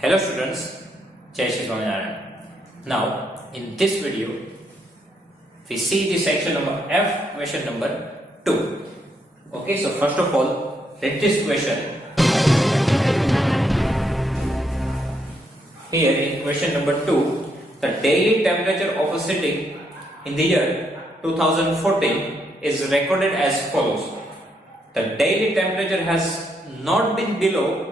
Hello students, Jai Shri Swaminarayan. Now, in this video, we see the section number F, question number 2. Okay, so first of all, read this question. Here in question number 2, the daily temperature of a city in the year 2014 is recorded as follows. The daily temperature has not been below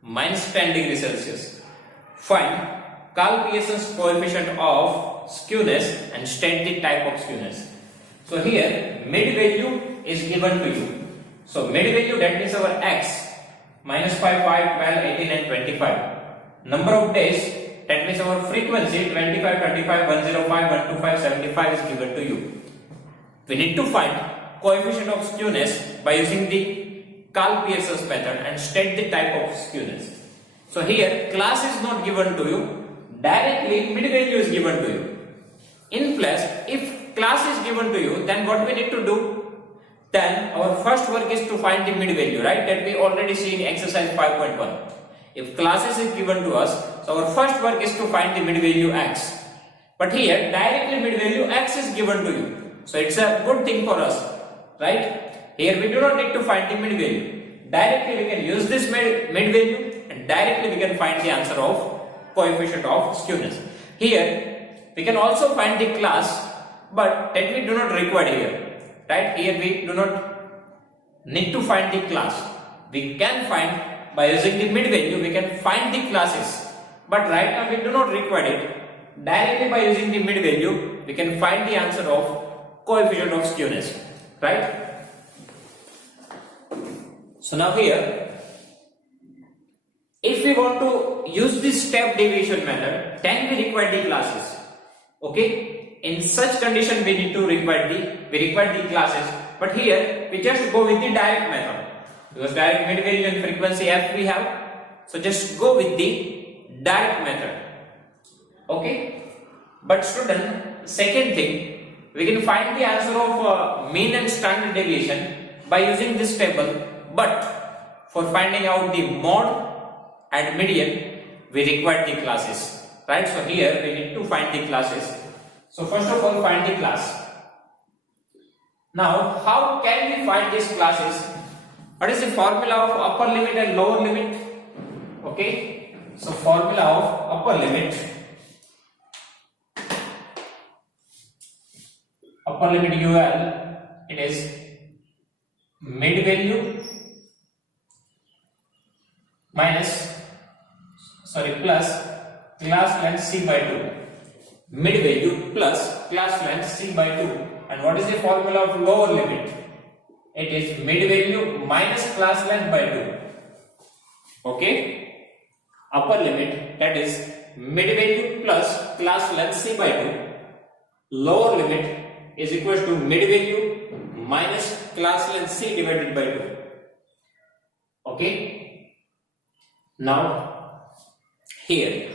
minus 10 degrees Celsius. Find Carl Pearson's coefficient of skewness and state the type of skewness. So here mid value is given to you. So mid value, that means our x, minus 5, 5, 12, 18 and 25. Number of days, that means our frequency 25, 35, 105, 125, 75 is given to you. We need to find coefficient of skewness by using the Carl Pearson's method and state the type of skewness. So here class is not given to you, directly mid value is given to you. In place, if class is given to you, then what we need to do? Then our first work is to find the mid value, right? That we already see in exercise 5.1. If classes is given to us, so our first work is to find the mid value x. But here directly mid value x is given to you. So it's a good thing for us, right? Here we do not need to find the mid value. Directly we can use this mid value and directly we can find the answer of coefficient of skewness. Here we can also find the class, but that we do not require here, right? Here we do not need to find the class. We can find by using the mid value, we can find the classes, but right now we do not require it. Directly by using the mid value, we can find the answer of coefficient of skewness, right? So now here, if we want to use this step deviation method, then we require the classes. Okay, in such condition we need to require the classes, but here we just go with the direct method because direct mid value and frequency f we have. So just go with the direct method. Okay, but student, second thing, we can find the answer of mean and standard deviation by using this table. But for finding out the mode and median, we require the classes, right? So here we need to find the classes. So first of all, find the class. Now, how can we find these classes? What is the formula of upper limit and lower limit? Okay, so formula of upper limit UL, it is mid value plus class length c by 2. Mid value plus class length c by 2. And what is the formula of lower limit? It is mid value minus class length by 2. Okay, upper limit, that is mid value plus class length c by 2. Lower limit is equal to mid value minus class length c divided by 2. Okay. Now here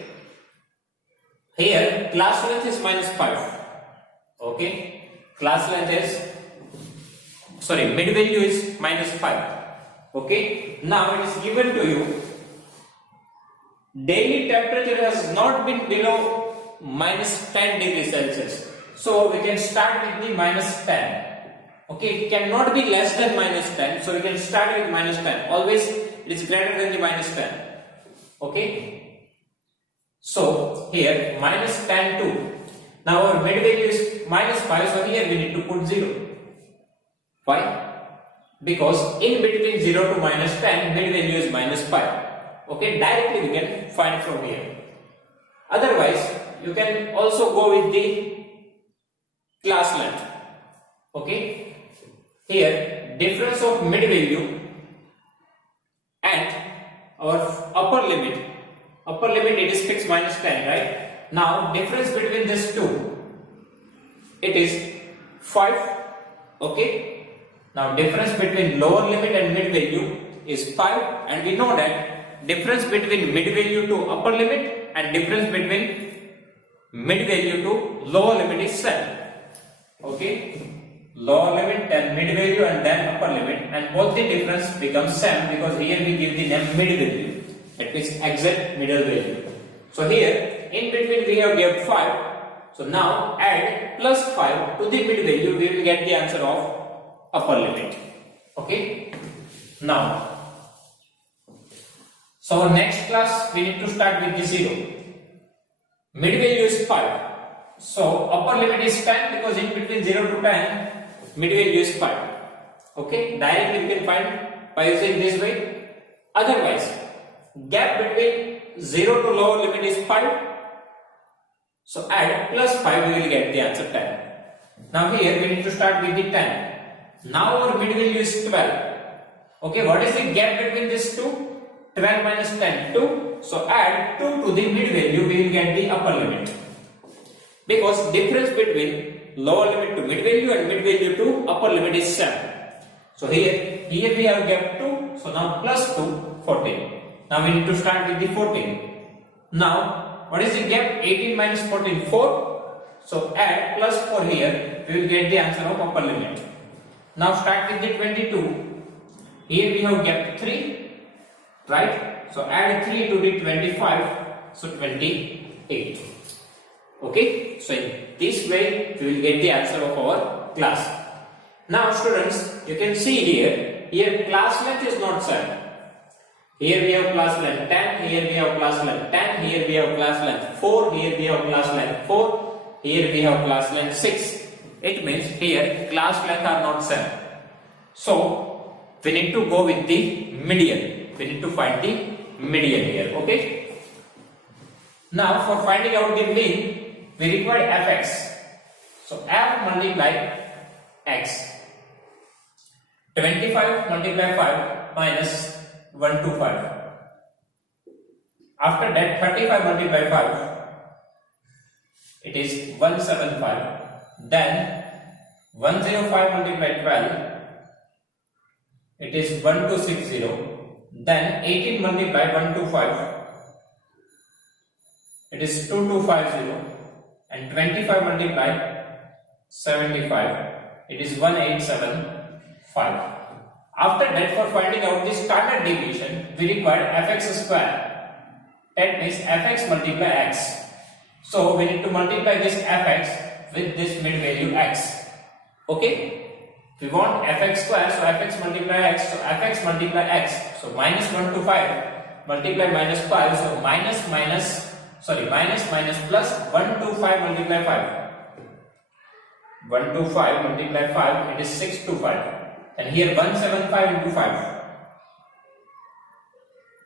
class length is minus 5. Okay, class length is mid value is minus 5. Okay, now it is given to you daily temperature has not been below minus 10 degrees Celsius. So we can start with the minus 10. Okay, it cannot be less than minus 10. So we can start with minus 10. Always it is greater than the minus 10. Okay, so here minus 10 2. Now our mid value is minus 5, so here we need to put 0. Why? Because in between 0 to minus 10, mid value is minus 5. Okay, directly we can find from here. Otherwise, you can also go with the class length. Okay, here difference of mid value and our upper limit it is fixed minus 10, right? Now difference between these two, it is 5. Okay, now difference between lower limit and mid value is 5, and we know that difference between mid value to upper limit and difference between mid value to lower limit is 7. Okay, lower limit, then mid value, and then upper limit, and both the difference becomes same because here we give the name mid value. that means exact middle value. So here in between we have given 5. So now add plus 5 to the mid value, we will get the answer of upper limit. Okay. Now, so next class we need to start with the 0. Mid value is 5. So upper limit is 10 because in between 0 to 10 mid value is 5. Okay. Directly we can find by using this way. Otherwise, gap between 0 to lower limit is 5. So add plus 5, we will get the answer 10. Now here we need to start with the 10. Now our mid value is 12. Okay, what is the gap between these two? 12 minus 10, 2. So add 2 to the mid value, we will get the upper limit. Because difference between lower limit to mid value and mid value to upper limit is 7. So here we have gap 2. So now plus 2, 14. Now we need to start with the 14. Now what is the gap? 18 minus 14, 4. So add plus 4 here, we will get the answer of upper limit. Now start with the 22. Here we have gap 3, right? So add 3 to the 25, so 28. Okay, so in this way we will get the answer of our class. Now students, you can see here class length is not set. Here we have class length 10, here we have class length 10, here we have class length 4, here we have class length 4, here we have class length 6. It means here class length are not set. So we need to go with the median. We need to find the median here. Okay. Now for finding out the mean, we require fx. So f multiply x. 25 multiply 5 minus 125. After that 35 multiply 5, it is 175. Then 105 multiply 12, it is 1260. Then 18 multiply 125, it is 2250. And 25 multiply 75, it is 1875. After that, for finding out the standard deviation, we require fx square. That means fx multiply x. So we need to multiply this fx with this mid value x. Okay? We want fx square, so fx multiply x. So fx multiply x. So minus 1 to 5 multiply minus 5. So minus plus 1 to 5 multiply 5. 1 to 5 multiply 5, it is 6 to 5. And here 175 into 5,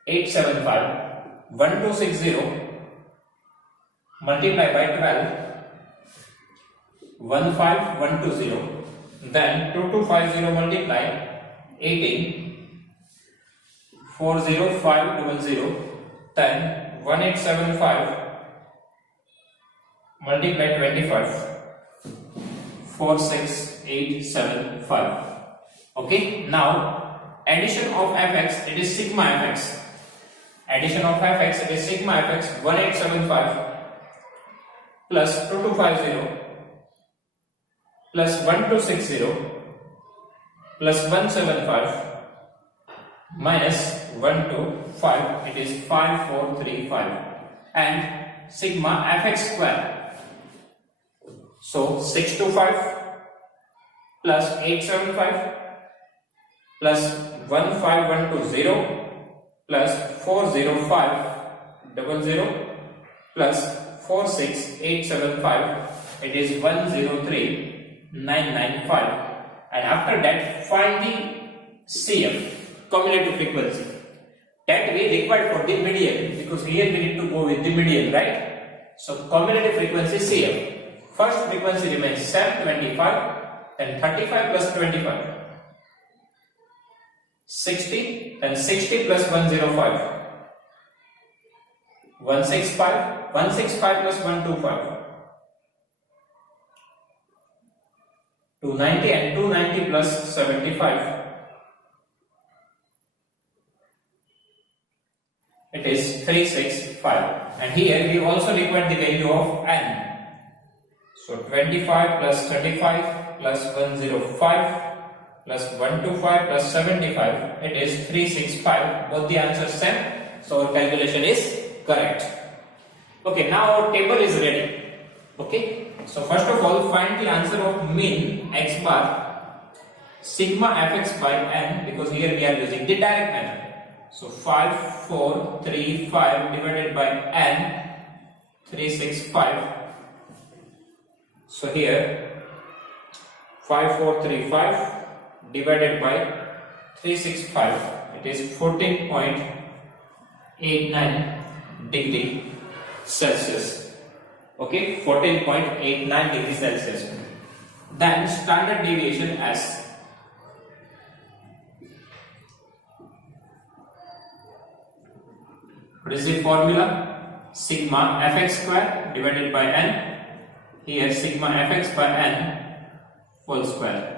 875, 1260 multiply by 12, 15120, then 2250 multiply 18, 40500, then 1875 multiply 25, 46875. Okay, now addition of fx, it is sigma fx. Addition of fx, it is sigma fx 1875 plus 2250 plus 1260 plus 175 minus 125, it is 5435, and sigma fx square. So 625 plus 875 plus 15120 plus 40500 plus 46875, it is 103995, and after that find the CF, cumulative frequency, that we required for the median, because here we need to go with the median, right? So cumulative frequency CF. First frequency remains 725, then 35 plus 25, 60, then 60 plus 105, 165, 165 plus 125, 290, and 290 plus 75, it is 365. And here we also require the value of n. So 25 plus 35 plus 105 plus 125 plus 75, it is 365. Both the answers same. So our calculation is correct. Okay, now our table is ready. Okay, so first of all, find the answer of mean x bar sigma fx by n, because here we are using the direct method. So 5435 divided by n, 365. So here 5435 divided by 365, it is 14.89 degree Celsius. Okay, 14.89 degrees Celsius. Then standard deviation S. What is the formula? Sigma fx square divided by n. Here sigma fx by n whole square.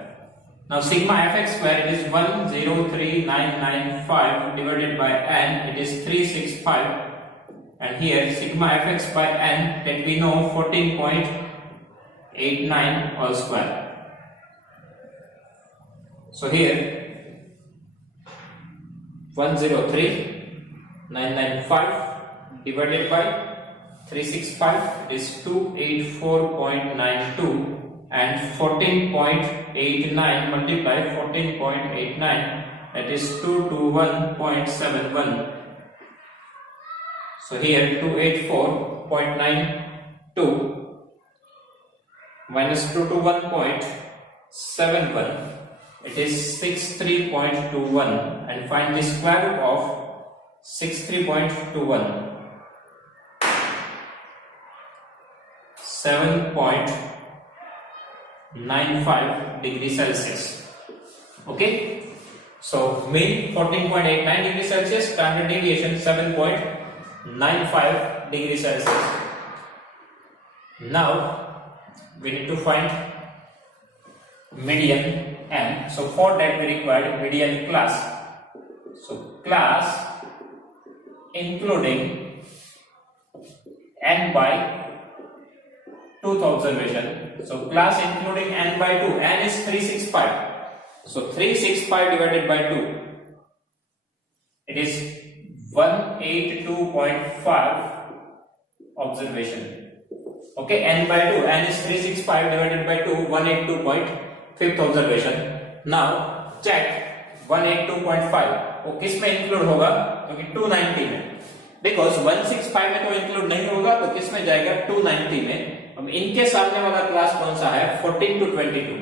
Now sigma fx square, it is 103,995 divided by n, it is 365. And here sigma fx by n, that we know 14.89 whole square. So here 103,995 divided by 365, it is 284.92, and 14.89 multiply 14.89, that is 221.71. So here 284.92 minus 221.71, it is 63.21, and find the square root of 63.21. 7.95 degrees Celsius. Okay, so mean 14.89 degrees Celsius, standard deviation 7.95 degrees Celsius. Now we need to find median m. So for that we require median class. So class including n by 2th observation. So class including n by 2, n is 365. So 365 divided by 2, it is 182.5 observation. Okay, n by 2, n is 365 divided by 2, 182.5th observation. Now check 182.5 वो किस में include होगा? क्योंकि 290 में, because 165 में तो include नहीं होगा, तो किस में जाएगा? 290 में. अब इनके सामने वाला क्लास कौन सा है? 14 to 22.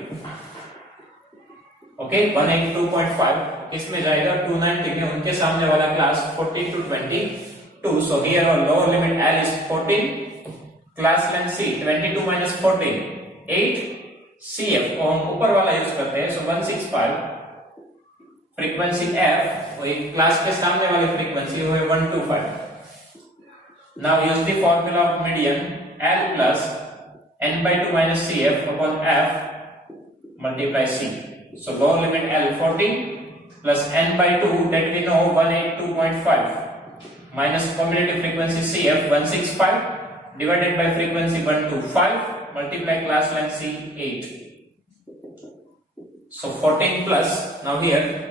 ओके, 182.5 किस में जाएगा? 290 में. उनके सामने वाला class 14 to 22. So here our lower limit L is 14, class length C 22 minus 14 8 CF को हम ऊपर वाला यूज करते हैं. So 165. फ्रीक्वेंसी F वही क्लास के सामने वाली फ्रीक्वेंसी वो है 125. Now use the formula of median L plus n by 2 minus CF upon F multiply C. So lower limit L 14 plus n by 2, that we know 182.5 minus commutative frequency CF 165 divided by frequency 125 multiply class length C 8. So 14 plus, now here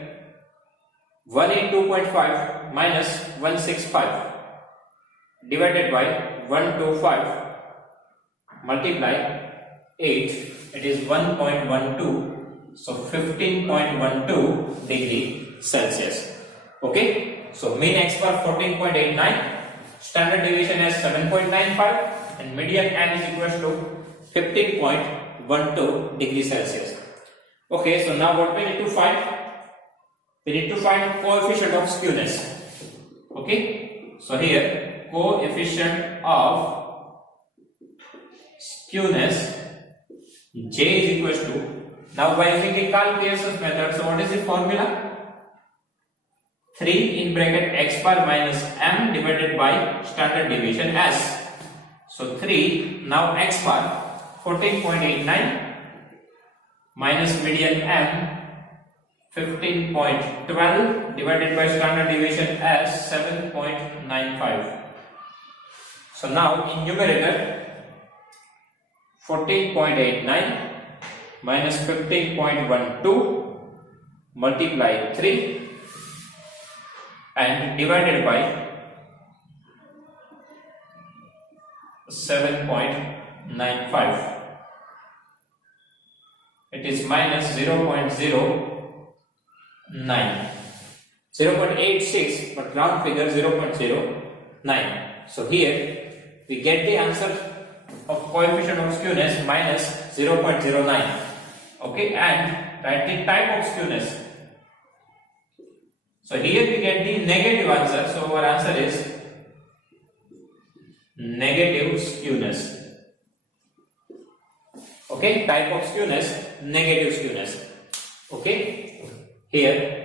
182.5 minus 165 divided by 125 multiply 8, it is 1.12. So 15.12 degree Celsius. Okay, so mean x bar 14.89, standard deviation is 7.95, and median n is equal to 15.12 degree Celsius. Okay, so now what we need to find? We need to find coefficient of skewness. Okay, so here coefficient of skewness J is equal to, now by using the Karl-Pearson's method, so what is the formula? 3 in bracket x bar minus m divided by standard deviation S. So 3, now x bar 14.89 minus median m 15.12 divided by standard deviation S 7.95. So now in numerator 14.89 minus 15.12 multiply 3 and divided by 7.95. It is minus 0.09. 0.86, but round figure 0.09. So here we get the answer of coefficient of skewness minus 0.09. Okay, and write the type of skewness. So here we get the negative answer. So our answer is negative skewness. Okay, type of skewness, negative skewness. Okay, here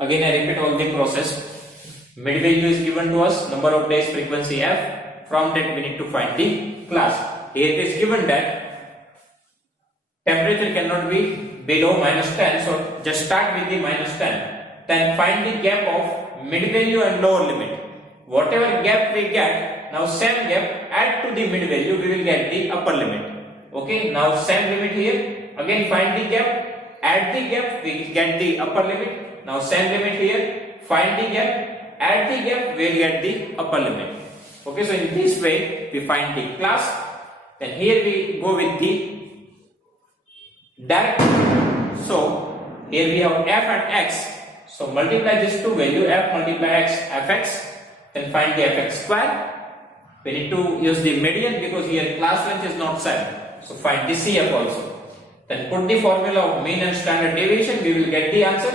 again I repeat all the process. Mid value is given to us, number of days, frequency f. From that we need to find the class. Here it is given that temperature cannot be below minus 10, so just start with the minus 10. Then find the gap of mid value and lower limit. Whatever gap we get, now same gap add to the mid value, we will get the upper limit. Okay, now same limit here, again find the gap, add the gap, we get the upper limit. Now same limit here, find the gap, add the gap, we will get the upper limit. Okay, so in this way we find the class. Then here we go with the direct. So here we have f and x. So multiply these two value, f multiply x, fx. Then find the fx square. We need to use the median because here class length is not 7. So find the CF also. Then put the formula of mean and standard deviation, we will get the answer.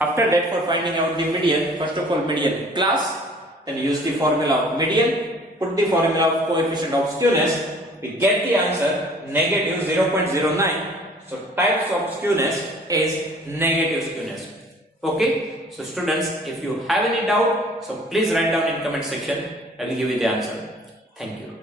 After that, for finding out the median, first of all median class, then use the formula of median, put the formula of coefficient of skewness, we get the answer negative 0.09. So types of skewness is negative skewness. Okay, so students, if you have any doubt, so please write down in comment section. I will give you the answer. Thank you.